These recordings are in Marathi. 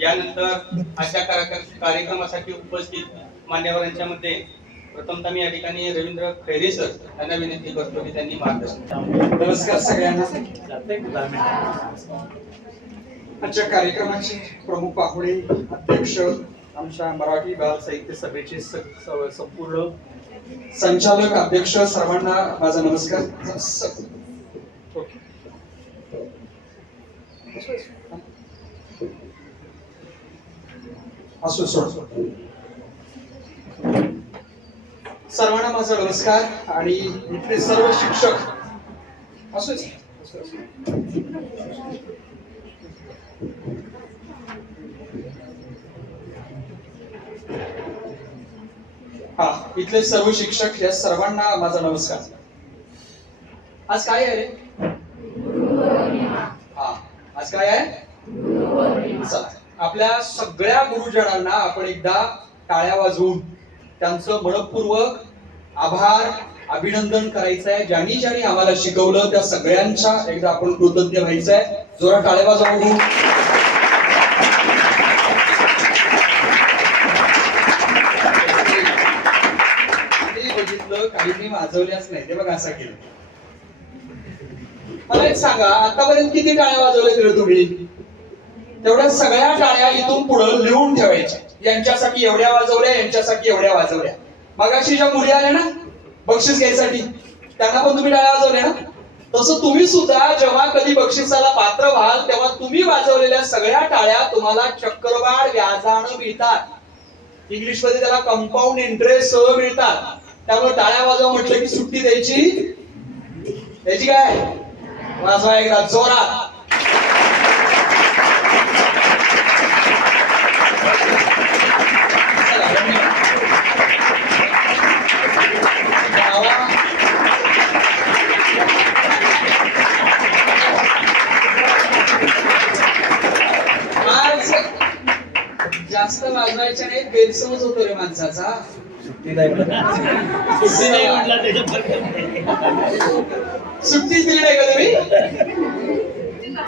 यानंतर अशा कार्यक्रमासाठी उपस्थित मान्यवरांच्या मध्ये प्रथमतः मी या ठिकाणी रवींद्र खैरे सर यांना विनंती करतो की त्यांनी मार्गदर्शन. नमस्कार सगळ्यांना. आजच्या कार्यक्रमाचे प्रमुख पाहुणे, अध्यक्ष, आमच्या मराठी बाल साहित्य सभेचे संपूर्ण संचालक, अध्यक्ष, सर्वांना माझा नमस्कार. असो सर्वांना माझा नमस्कार. आणि इथले सर्व शिक्षक इथले सर्व शिक्षक या सर्वांना माझा नमस्कार. आज काय आहे रे? आज काय आहे? चला, आपल्या सगळ्या गुरुजनांना आपण एकदा टाळ्या वाजवून त्यांचं मनपूर्वक आभार, अभिनंदन करायचं आहे. ज्यांनी ज्यांनी आम्हाला शिकवलं त्या सगळ्यांच्या एकदा आपण कृतज्ञ व्हायचं आहे. जोरात टाळ्या वाजवून. बघितलं काहींनी वाजवल्याच नाही, ते बघ असं केलं. मला एक सांगा, आतापर्यंत किती टाळ्या वाजवल्या गेलं तुम्ही? तेवढ्या सगळ्या टाळ्या इथून पुढे लिहून ठेवायच्या. यांच्यासाठी एवढ्या वाजवल्या, यांच्यासाठी एवढ्या वाजवल्या. मगाशी ज्या मुली आल्या ना बक्षीस घ्यायसाठी, त्यांना पण तुम्ही टाळ्या वाजवल्या ना? तसं तुम्ही सुद्धा जेव्हा कधी बक्षिसाला पात्र व्हाल तेव्हा तुम्ही वाजवलेल्या सगळ्या टाळ्या तुम्हाला चक्रवाढ व्याजानं मिळतात. इंग्लिश मध्ये त्याला कंपाऊंड इंटरेस्ट सह मिळतात. त्यामुळे टाळ्या वाजवा म्हटलं की सुट्टी द्यायची काय? वाजवा एकदा जोरात. जास्त वाजवायच्या नाही, गैरसमज होतो रे माणसाचा. सुट्टी दिली नाही का तुम्ही?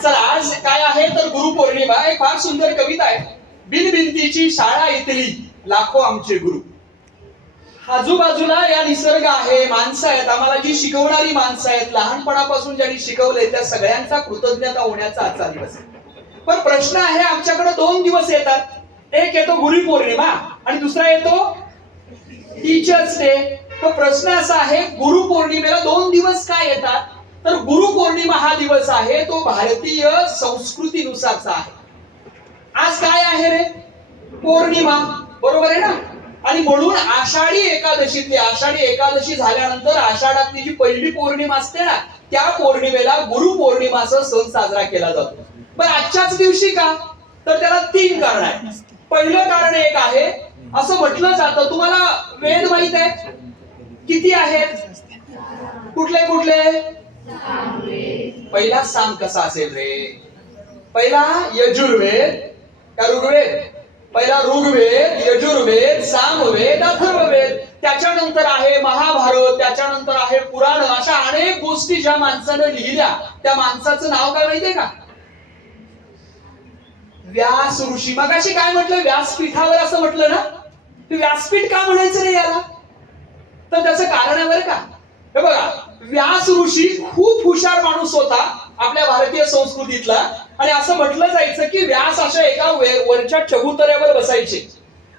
चला, आज काय आहे तर गुरुपौर्णिमा. एक फार सुंदर कविता आहे. बिनभिंतीची शाळा इथली, लाखो आमचे गुरु. आजूबाजूला या निसर्ग आहे, माणसं आहेत, आम्हाला जी शिकवणारी माणसं आहेत, लहानपणापासून ज्यांनी शिकवलंय त्या सगळ्यांचा कृतज्ञता होण्याचा आजचा दिवस आहे. पण प्रश्न आहे, आमच्याकडे 2 दिवस येतात. एक येतो गुरुपौर्णिमा आणि दुसरा येतो टीचर्स डे. तर प्रश्न असा आहे, गुरुपौर्णिमेला 2 दिवस काय येतात? तर गुरुपौर्णिमा हा दिवस आहे तो भारतीय संस्कृतीनुसारचा आहे. आज काय आहे रे? पौर्णिमा, बरोबर आहे ना? आणि म्हणून आषाढी एकादशीतली, आषाढी एकादशी झाल्यानंतर आषाढातली जी पहिली पौर्णिमा असते ना, त्या पौर्णिमेला गुरुपौर्णिमाचा सण साजरा केला जातो. पण आजच्याच दिवशी का? तर त्याला 3 कारण आहेत. पहिलं कारण एक आहे, असं म्हटलं जातं, तुम्हाला वेद माहित आहे किती आहेत? कुठले कुठले? पहिला साम कसा असेल रे? पहिला यजुर्वेद का ऋग्वेद? पहिला ऋग्वेद, यजुर्वेद, सामवेद, अथर्ववेद. त्याच्यानंतर आहे महाभारत, त्याच्यानंतर आहे पुराण. अशा अनेक गोष्टी ज्या माणसानं लिहिल्या त्या माणसाचं नाव काय माहितीये का? व्यास ऋषी. मगाशी काय म्हटलं? व्यासपीठावर असं म्हटलं ना. व्यासपीठ का म्हणायचं रे याला? तर त्याचं कारण आहे बरं का. हे बघा, व्यास ऋषी खूप हुशार माणूस होता आपल्या भारतीय संस्कृतीतला. आणि असं म्हटलं जायचं की व्यास अशा एका वरच्या चबुतऱ्यावर बसायचे.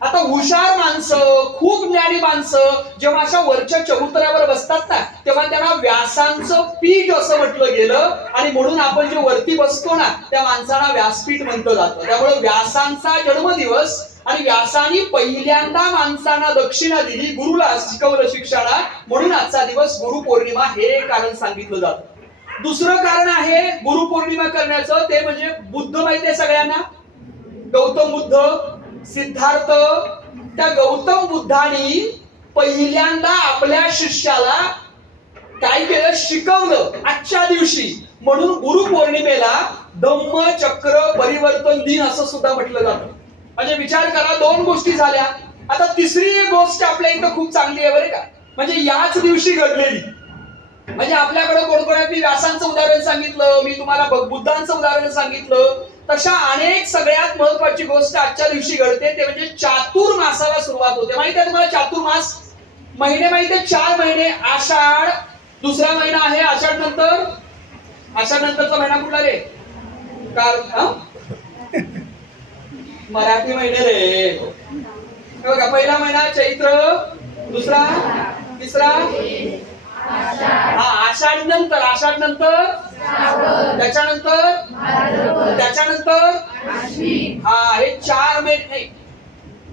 आता हुशार माणसं, खूप ज्ञानी माणसं जेव्हा अशा वरच्या चबुतऱ्यावर बसतात ना, तेव्हा त्यांना व्यासांचं पीठ असं म्हटलं गेलं. आणि म्हणून आपण जे वरती बसतो ना त्या माणसाला व्यासपीठ म्हटलं जातं. त्यामुळे व्यासांचा जन्मदिवस आणि व्यासानी पहिल्यांदा माणसांना दक्षिणा दिली, गुरुला शिकवलं शिक्षणा, म्हणून आजचा दिवस गुरुपौर्णिमा हे कारण सांगितलं जातं. दुसरं कारण आहे गुरुपौर्णिमा करण्याचं, ते म्हणजे बुद्ध माहिती आहे सगळ्यांना? गौतम बुद्ध, सिद्धार्थ. त्या गौतम बुद्धांनी पहिल्यांदा आपल्या शिष्याला काय केलं? शिकवलं आजच्या दिवशी. म्हणून गुरुपौर्णिमेला धम्मचक्र परिवर्तन दिन असं सुद्धा म्हटलं जातं. म्हणजे विचार करा, 2 गोष्टी झाल्या. आता तिसरी एक गोष्ट आपल्या इथं खूप चांगली आहे बरं का. म्हणजे याच दिवशी घडलेली. म्हणजे आपल्याकडे कोणकोण आहे? मी व्यासांचं उदाहरण सांगितलं, मी तुम्हाला बुद्धांचं उदाहरण सांगितलं. तशा अनेक सगळ्यात महत्वाची गोष्ट आजच्या दिवशी घडते ते म्हणजे चातुर्मासाला सुरुवात होते. माहिती आहे तुम्हाला चातुर्मास? महिने माहिती आहे? 4 महिने. आषाढ दुसरा महिना आहे, आषाढ नंतरचा महिना कुठला रे? मराठी महिने रे. बघा, पहिला महिना चैत्र, दुसरा, तिसरा आषाढ नंतर त्याच्यानंतर हे 4 महिने नाही,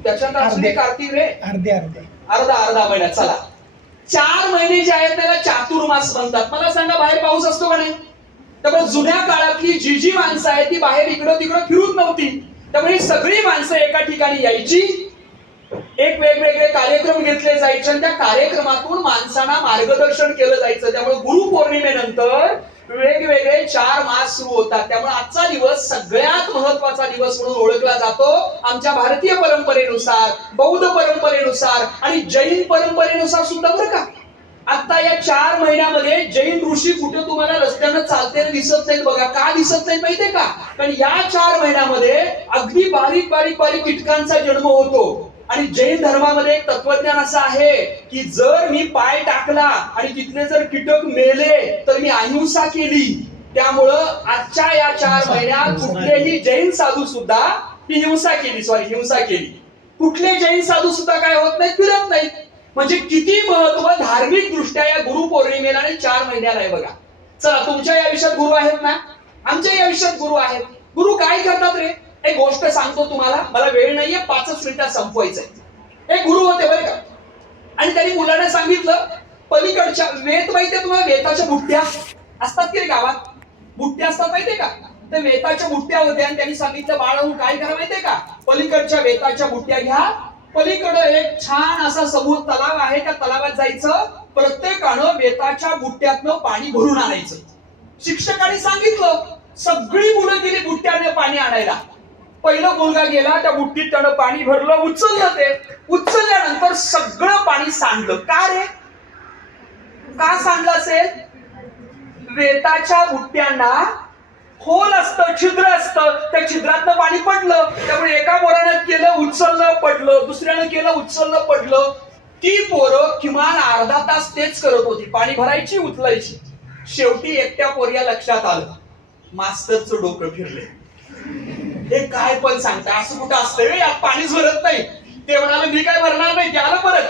त्याच्यानंतर अश्विनी कार्तिक रे, अर्धा महिना. चला, 4 महिने जे आहेत त्याला चातुर्मास म्हणतात. मला सांगा, बाहेर पाऊस असतो का नाही? त्यामुळे जुन्या काळातली जी माणसं आहेत ती बाहेर इकडं तिकडं फिरत नव्हती. त्यामुळे सगळी माणसं एका ठिकाणी यायची, एक वेगवेगळे कार्यक्रम घेतले जायचे आणि त्या कार्यक्रमातून माणसांना मार्गदर्शन केलं जायचं. त्यामुळे गुरुपौर्णिमेनंतर वेगवेगळे 4 मास सुरू होतात. त्यामुळे आजचा दिवस सगळ्यात महत्वाचा दिवस म्हणून ओळखला जातो. आमच्या भारतीय परंपरेनुसार, बौद्ध परंपरेनुसार आणि जैन परंपरेनुसार सुद्धा बरं का. आता या 4 महिन्यामध्ये जैन ऋषी कुठे तुम्हाला रस्त्यानं चालताना दिसत नाहीत. बघा, का दिसत नाहीत माहितीये का? कारण या 4 महिन्यामध्ये अगदी बारीक बारीक बारीक कीटकांचा जन्म होतो. आणि जैन धर्मामध्ये एक तत्वज्ञान असं आहे की जर मी पाय टाकला आणि तिथले जर कीटक मेले तर मी अहिंसा केली. त्यामुळं आजच्या या 4 महिन्यात कुठलेही जैन साधू सुद्धा हिंसा केली. कुठले जैन साधू सुद्धा काय होत नाहीत, फिरत नाहीत. म्हणजे किती महत्व धार्मिक दृष्ट्या या गुरुपौर्णिमेला आणि 4 महिन्याला आहे बघा. चला, तुमच्या या आयुष्यात गुरु आहेत ना? आमच्या या आयुष्यात गुरु आहेत. गुरु काय करतात रे? एक गोष्ट सांगतो तुम्हाला, मला वेळ नाहीये, 5 मिनिटात संपवायचंय. एक गुरु होते बरं का, आणि त्यांनी मुलांना सांगितलं पलीकडच्या वेत, माहितीये तुम्हाला? वेताच्या बुट्ट्या असतात की रे गावात? बुट्ट्या असतात माहितीये का? त्या वेताच्या बुट्ट्या होत्या आणि त्यांनी सांगितलं बाळाहून काय करा माहितीये का? पलीकडच्या वेताच्या बुट्ट्या घ्या, पलीकडे एक छान असा समूह तलाव आहे, त्या तलावात जायचं, प्रत्येकानं वेताच्या बुट्ट्यातनं पाणी भरून आणायचं. शिक्षकांनी सांगितलं, सगळी मुलं गेली बुट्ट्याने पाणी आणायला. पहिला मुलगा गेला, त्या बुट्टीत त्यानं पाणी भरलं, उचलल्यानंतर सगळं पाणी सांडलं. का रे? का सांडलं असेल? वेताच्या बुट्ट्यांना खोल असतं, छिद्र असतं, त्या छिद्रातनं पाणी पडलं. त्यामुळे एका पोरानं केलं, उचललं, पडलं, दुसऱ्यानं केलं, उचललं, पडलं. ती पोरं किमान अर्धा तास तेच करत होती, पाणी भरायची, उचलायची. शेवटी एकट्या पोरीला लक्षात आलं, मास्तरचं डोकं फिरले. हे काय पण सांगता, असं कुठं असतं, यात पाणीच भरत नाही. ते म्हणाले मी काय भरणार नाही, त्याला परत.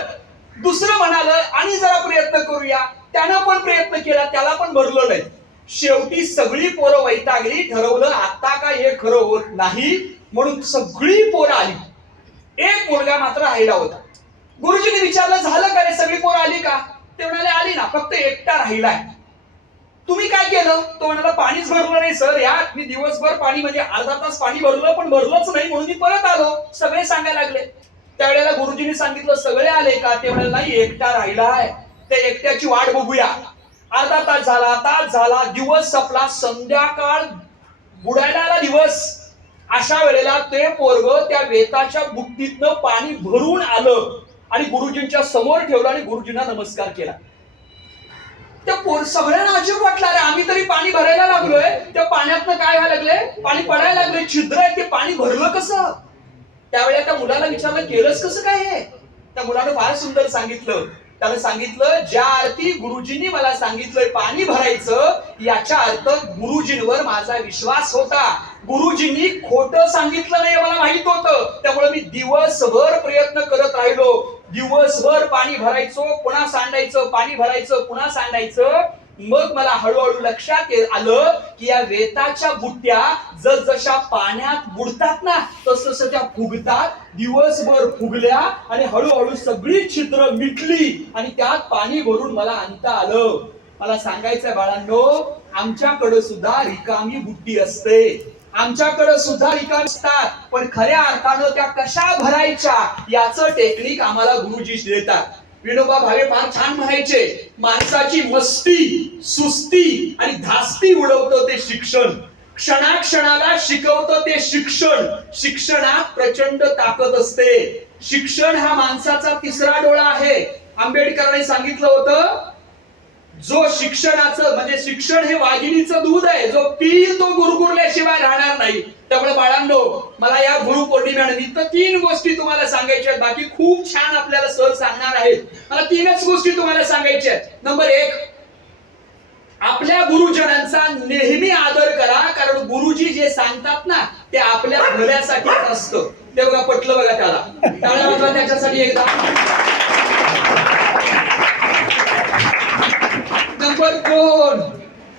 दुसरं म्हणालं आणि जरा प्रयत्न करूया, त्यानं पण प्रयत्न केला, त्याला पण भरलं नाही. शेवटी सगळी पोरं वैतागली. ठरवलं आता काय हे खरं होत नाही, म्हणून सगळी पोरं आली. एक मुलगा मात्र राहिला होता. गुरुजींनी विचारलं झालं का रे, सगळी पोरं आली का? ते म्हणाले आली ना, फक्त एकटा राहिलाय. तुम्ही काय केलं? तो म्हणाला पाणीच भरलं नाही सर, मी दिवसभर पाणी म्हणजे अर्धा तास पाणी भरलं पण भरलंच नाही, म्हणून मी परत आलो. सगळे सांगायला लागले. त्यावेळेला गुरुजींनी सांगितलं सगळे आले का? ते म्हणाले नाही, एकटा राहिलाय, त्या एकट्याची वाट बघूया. अर्धा तास झाला, दिवस संपला, संध्याकाळ बुडायला आला दिवस. अशा वेळेला ते पोरग त्या वेताच्या बुट्टीतनं पाणी भरून आलं आणि गुरुजींच्या समोर ठेवलं आणि गुरुजींना नमस्कार केला. त्या सगळ्यांना अजब वाटलं, अरे आम्ही तरी पाणी भरायला लागलोय, त्या पाण्यातनं काय व्हायला लागले, पाणी पडायला लागले, छिद्र आहे, ते पाणी भरलं कसं? त्यावेळेला त्या मुलाला विचारलं केलंच कसं काय हे? त्या मुलानं फार सुंदर सांगितलं. त्यानं सांगितलं ज्या अर्थी गुरुजींनी मला सांगितलंय पाणी भरायचं, याच्या अर्थ गुरुजींवर माझा विश्वास होता. गुरुजींनी खोटं सांगितलं नाही मला माहित होतं. त्यामुळे मी दिवसभर प्रयत्न करत राहिलो. दिवसभर पाणी भरायचो, पुन्हा सांडायचं, पाणी भरायचं, पुन्हा सांडायचं. मग मला हळूहळू लक्षात आलं की या वेताच्या बुट्ट्या जसजशा पाण्यात बुडतात ना, तसं त्या फुगतात. दिवसभर फुगल्या आणि हळूहळू सगळी छिद्र मिटली आणि त्यात पाणी भरून मला आणता आलं. मला सांगायचंय बाळांनो, आमच्याकडे सुद्धा रिकामी बुट्टी असते, आमच्याकडे सुद्धा रिकामी असतात, पण खऱ्या अर्थानं त्या कशा भरायच्या याचं टेक्निक आम्हाला गुरुजी देतात. विनोबा भावे फार छान म्हणायचे, माणसाची मस्ती, सुस्ती आणि धास्ती उडवतं ते शिक्षण, क्षणाक्षणाला शिकवतं ते शिक्षण. शिक्षणात प्रचंड ताकद असते. शिक्षण हा माणसाचा तिसरा डोळा आहे. आंबेडकरांनी सांगितलं होतं, जो शिक्षणाचं म्हणजे शिक्षण हे वाघिणीचं दूध आहे, जो पिईल तो गुरगुरल्याशिवाय राहणार नाही. त्यामुळे बाळांनो, मला या गुरुपौर्णिमेनिमित्त 3 गोष्टी तुम्हाला सांगायच्या आहेत. बाकी खूप छान आपल्याला सर सांगणार आहेत. मला 3च गोष्टी तुम्हाला सांगायच्या आहेत. नंबर 1, आपल्या गुरुजनांचा नेहमी आदर करा, कारण गुरुजी जे सांगतात ना ते आपल्या भल्यासाठीच असतं. ते बघा, पटलं बघा त्याला. टाळ्या वाजवा त्याच्यासाठी एकदा. नंबर 2,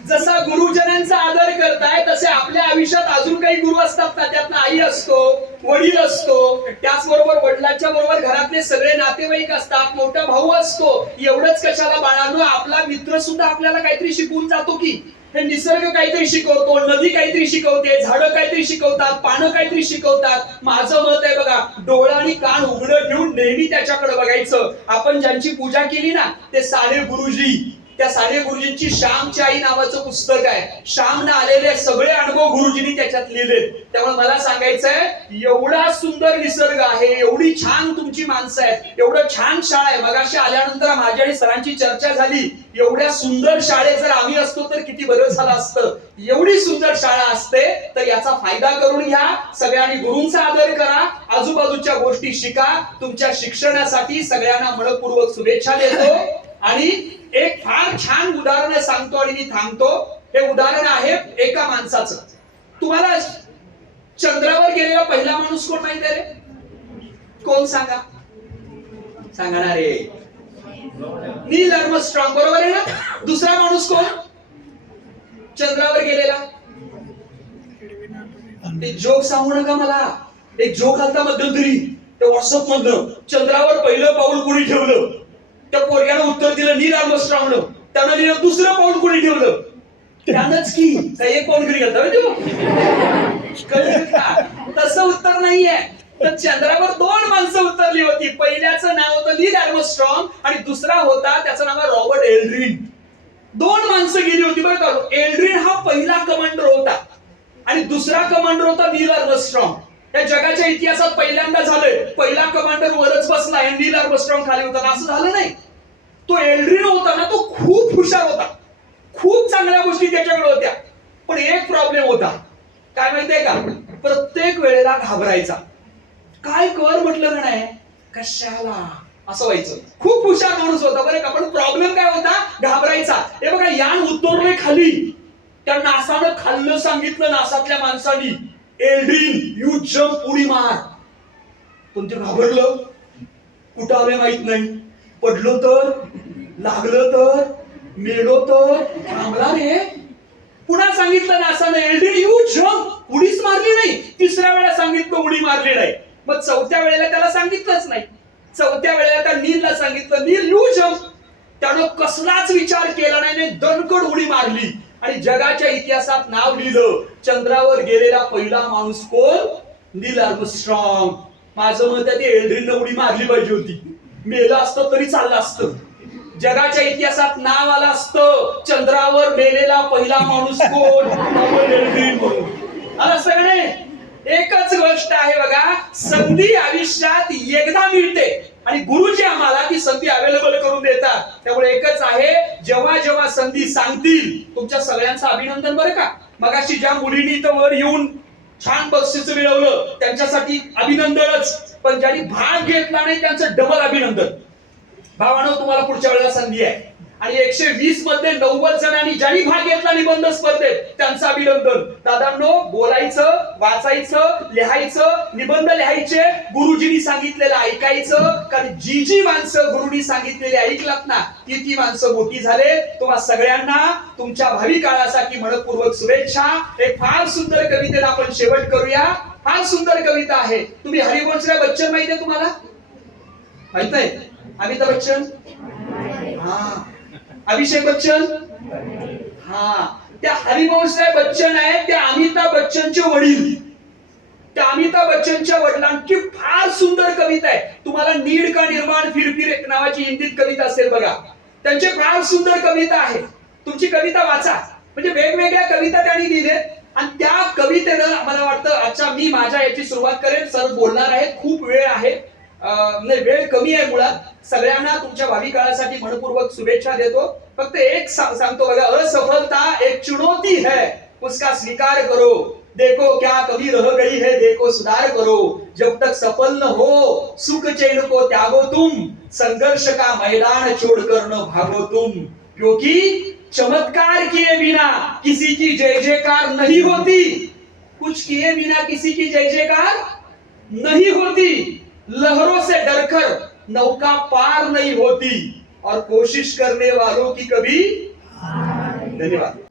जसा गुरुजनांचा आदर करताय तसे आपल्या आयुष्यात अजून काही गुरु असतात ना. त्यातनं आई असतो, वडील असतो, त्याचबरोबर वडिलांच्या बरोबर घरातले सगळे नातेवाईक असतात, मोठा भाऊ असतो. एवढंच कशाला बाळांनो, आपला मित्र सुद्धा आपल्याला काहीतरी शिकवून जातो की. हे निसर्ग काहीतरी शिकवतो, नदी काहीतरी शिकवते, झाडं काहीतरी शिकवतात, पानं काहीतरी शिकवतात. माझं मत आहे बघा, डोळा आणि कान उघडं ठेवून नेहमी त्याच्याकडे बघायचं. आपण ज्यांची पूजा केली ना ते साने गुरुजी, त्या साने गुरुजींची श्यामची आई नावाचं पुस्तक आहे. श्यामनं आलेले सगळे अनुभव गुरुजींनी त्याच्यात लिहिले. त्यामुळे मला सांगायचंय, एवढा सुंदर निसर्ग आहे, एवढी छान तुमची माणसं आहेत, एवढं छान शाळा आहे. मगाशी आल्यानंतर माझी आणि सरांची चर्चा झाली, एवढ्या सुंदर शाळेत जर आम्ही असतो तर किती बरं झालं असतं. एवढी सुंदर शाळा असते, तर याचा फायदा करून घ्या. सगळ्यांनी गुरूंचा आदर करा, आजूबाजूच्या गोष्टी शिका. तुमच्या शिक्षणासाठी सगळ्यांना मनपूर्वक शुभेच्छा देतो. आणि एक फार छान उदाहरण सांगतो आणि मी थांबतो. हे उदाहरण आहे एका माणसाचं. तुम्हाला चंद्रावर गेलेला पहिला माणूस कोण माहिती आहे रे? कोण सांगा? सांगा ना रे. नील आर्मस्ट्रॉंग, बरोबर आहे ना? दुसरा माणूस कोण चंद्रावर गेलेला? ते जोक सांगू नका मला. एक जोक आलता मध्यंतरी ते व्हॉट्सअप मधलं. चंद्रावर पहिलं पाऊल कोणी ठेवलं? त्या पोरग्यानं उत्तर दिलं नील आर्मस्ट्रॉंगनं. त्यानं लिहिलं दुसरं पाऊल कोणी ठेवलं? त्यानंच की. काय एक पाऊल घरी घालता तसं उत्तर नाहीये. तर चंद्रावर 2 माणसं उतरली होती. पहिल्याचं नाव होतं नील आर्मस्ट्रॉंग आणि दुसरा होता त्याचं नाव रॉबर्ट एल्ड्रिन. 2 माणसं गेली होती बरं का. एल्ड्रिन हा पहिला कमांडर होता आणि दुसरा कमांडर होता नील आर्मस्ट्रॉंग. या जगाच्या इतिहासात पहिल्यांदा झालंय, पहिला कमांडर वरच बसला आणि नील आर्मस्ट्रॉंग खाली होता. असं झालं नाही. तो एल्ड्रिन होता ना, तो खूप हुशार होता, खूप चांगल्या गोष्टी त्याच्याकडे होत्या. पण एक प्रॉब्लेम होता. काय माहितीये का? प्रत्येक वेळेला घाबरायचा. काय कर म्हटलं का नाही, कशाला असं व्हायचं. खूप हुशार माणूस होता बरं का, पण प्रॉब्लेम काय होता? घाबरायचा. हे बघा, यान उतरले खाली, त्या नासानं खाल्लं सांगितलं नासातल्या माणसानी, एल्ड्रिन यू जम्प, उडी मार. पण ते घाबरलं. कुठं आलं माहित नाही. पडलो तर, लागलं तर, मेलो तर, थांबला रे. पुन्हा सांगितलं नासानं एल्ड्रिन यू जम्प, उडीच मारली नाही. तिसऱ्या वेळा सांगितलं, उडी मारली नाही. मग 4थ्या वेळेला त्याला सांगितलंच नाही. 4थ्या वेळेला त्या नीलला सांगितलं नील यू जम्प. त्यानं कसलाच विचार केला नाही, दणकड उडी मारली आणि जगाच्या इतिहासात नाव लिहिलं. चंद्रावर गेलेला पहिला माणूस कोण? नील आर्मस्ट्रॉंग. माझं मत आहे ते एल्ड्रिननं उडी मारली पाहिजे होती. मेलं असतं तरी चाललं असतं. जगाच्या इतिहासात नाव आलं असतं, चंद्रावर मेलेला पहिला माणूस कोण? एल्ड्रिन म्हणून. आता सगळे एकच गोष्ट आहे बघा, संधी आयुष्यात एकदा मिळते आणि गुरुजी आम्हाला ती संधी अवेलेबल करून देतात. त्यामुळे एकच आहे, जेव्हा जेव्हा संधी सांगतील, तुमच्या सगळ्यांचं अभिनंदन बरं का. मगाशी ज्या मुलींनी इथं वर येऊन छान बक्षीस मिळवलं त्यांच्यासाठी अभिनंदनच, पण ज्यांनी भाग घेतला नाही त्यांचं डबल अभिनंदन. भावानो, तुम्हाला पुढच्या वेळेला संधी आहे आणि 120 मध्ये 90 जणांनी ज्यांनी भाग घेतला निबंध स्पर्धेत त्यांचं अभिनंदन. दादांनो, बोलायचं, वाचायचं, लिहायचं, निबंध लिहायचे, गुरुजींनी सांगितलेलं ऐकायचं. कारण जी जी माणसं गुरुनी सांगितलेले ऐकलात ना, ती माणसं मोठी झाले. तुम्हा सगळ्यांना तुमच्या भावी काळासाठी मनपूर्वक शुभेच्छा. एक फार सुंदर कवितेला आपण शेवट करूया. फार सुंदर कविता आहे. तुम्ही हरिवंशराय बच्चन माहिती आहे तुम्हाला? माहित आहे? अमिताभ बच्चन, हा. अभिषेक बच्चन, हा. त्या हरिवंशराय बच्चन आहे, त्या अमिताभ बच्चनचे वडील. त्या अमिताभ बच्चनच्या वडिलांची फार सुंदर कविता आहे. तुम्हाला नीड का निर्माण फिर फिर एक नावाची हिंदीत कविता असेल बघा. त्यांची फार सुंदर कविता आहे. तुमची कविता वाचा. म्हणजे वेगवेगळ्या कविता त्यांनी लिहिल्या आणि त्या कवितेनं मला वाटतं अच्छा मी माझ्या याची सुरुवात करेन. सर बोलणार आहेत, खूप वेळ आहे. नाही, वेळ कमी आहे मुळात. सगळ्यांना तुमच्या भावी काळासाठी मनपूर्वक शुभेच्छा देतो. फक्त एक सांगतो बघा, असफलता एक चुनौती है, उसका स्वीकार करो. देखो क्या कभी रह गई है, देखो सुधार करो. जब तक सफल न हो सुख चैन को त्यागो तुम, संघर्ष का मैदान छोड़कर न भागो तुम. क्योंकि चमत्कार किए बिना किसी की जय जयकार नहीं होती. कुछ किए बिना किसी की जय जयकार नहीं होती. लहरों से डरकर नौका पार नहीं होती, और कोशिश करने वालों की कभी. धन्यवाद.